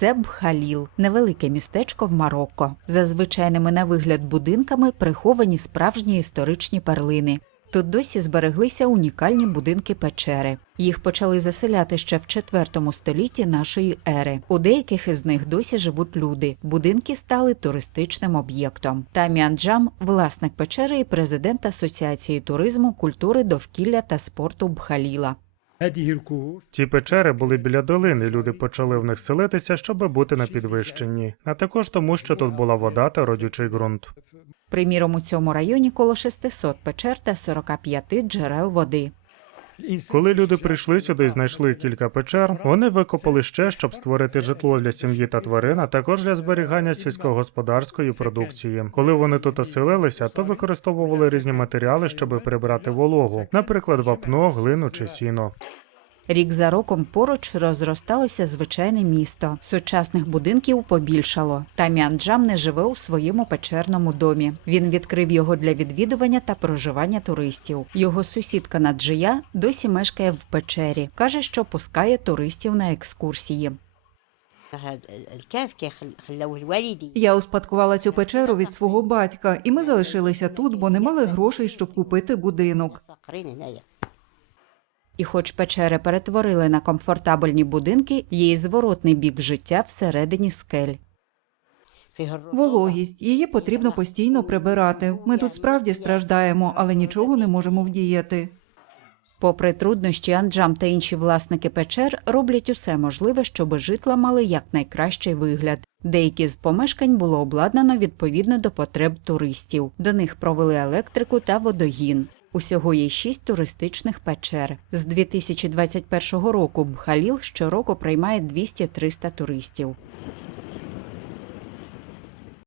Це Бхаліл, невелике містечко в Марокко. За звичайними на вигляд будинками приховані справжні історичні перлини. Тут досі збереглися унікальні будинки печери. Їх почали заселяти ще в IV столітті нашої ери. У деяких із них досі живуть люди. Будинки стали туристичним об'єктом. Таміан Джам, власник печери і президент Асоціації туризму, культури, довкілля та спорту Бхаліла. Ті печери були біля долини. Люди почали в них селитися, щоби бути на підвищенні, а також тому, що тут була вода та родючий ґрунт. Приміром, у цьому районі коло 600 печер та 45 джерел води. Коли люди прийшли сюди і знайшли кілька печер, вони викопали ще, щоб створити житло для сім'ї та тварин, а також для зберігання сільськогосподарської продукції. Коли вони тут оселилися, то використовували різні матеріали, щоб прибрати вологу, наприклад, вапно, глину чи сіно. Рік за роком поруч розросталося звичайне місто. Сучасних будинків побільшало. Таміанджам не живе у своєму печерному домі. Він відкрив його для відвідування та проживання туристів. Його сусідка Наджия досі мешкає в печері. каже, що пускає туристів на екскурсії. Я успадкувала цю печеру від свого батька, і ми залишилися тут, бо не мали грошей, щоб купити будинок. І, хоч печери перетворили на комфортабельні будинки, її зворотний бік життя всередині скель. Вологість її потрібно постійно прибирати. Ми тут справді страждаємо, але нічого не можемо вдіяти. Попри труднощі, Анджам та інші власники печер роблять усе можливе, щоб житла мали якнайкращий вигляд. Деякі з помешкань було обладнано відповідно до потреб туристів. До них провели електрику та водогін. Усього є шість туристичних печер. З 2021 року Бхаліл щороку приймає 200-300 туристів.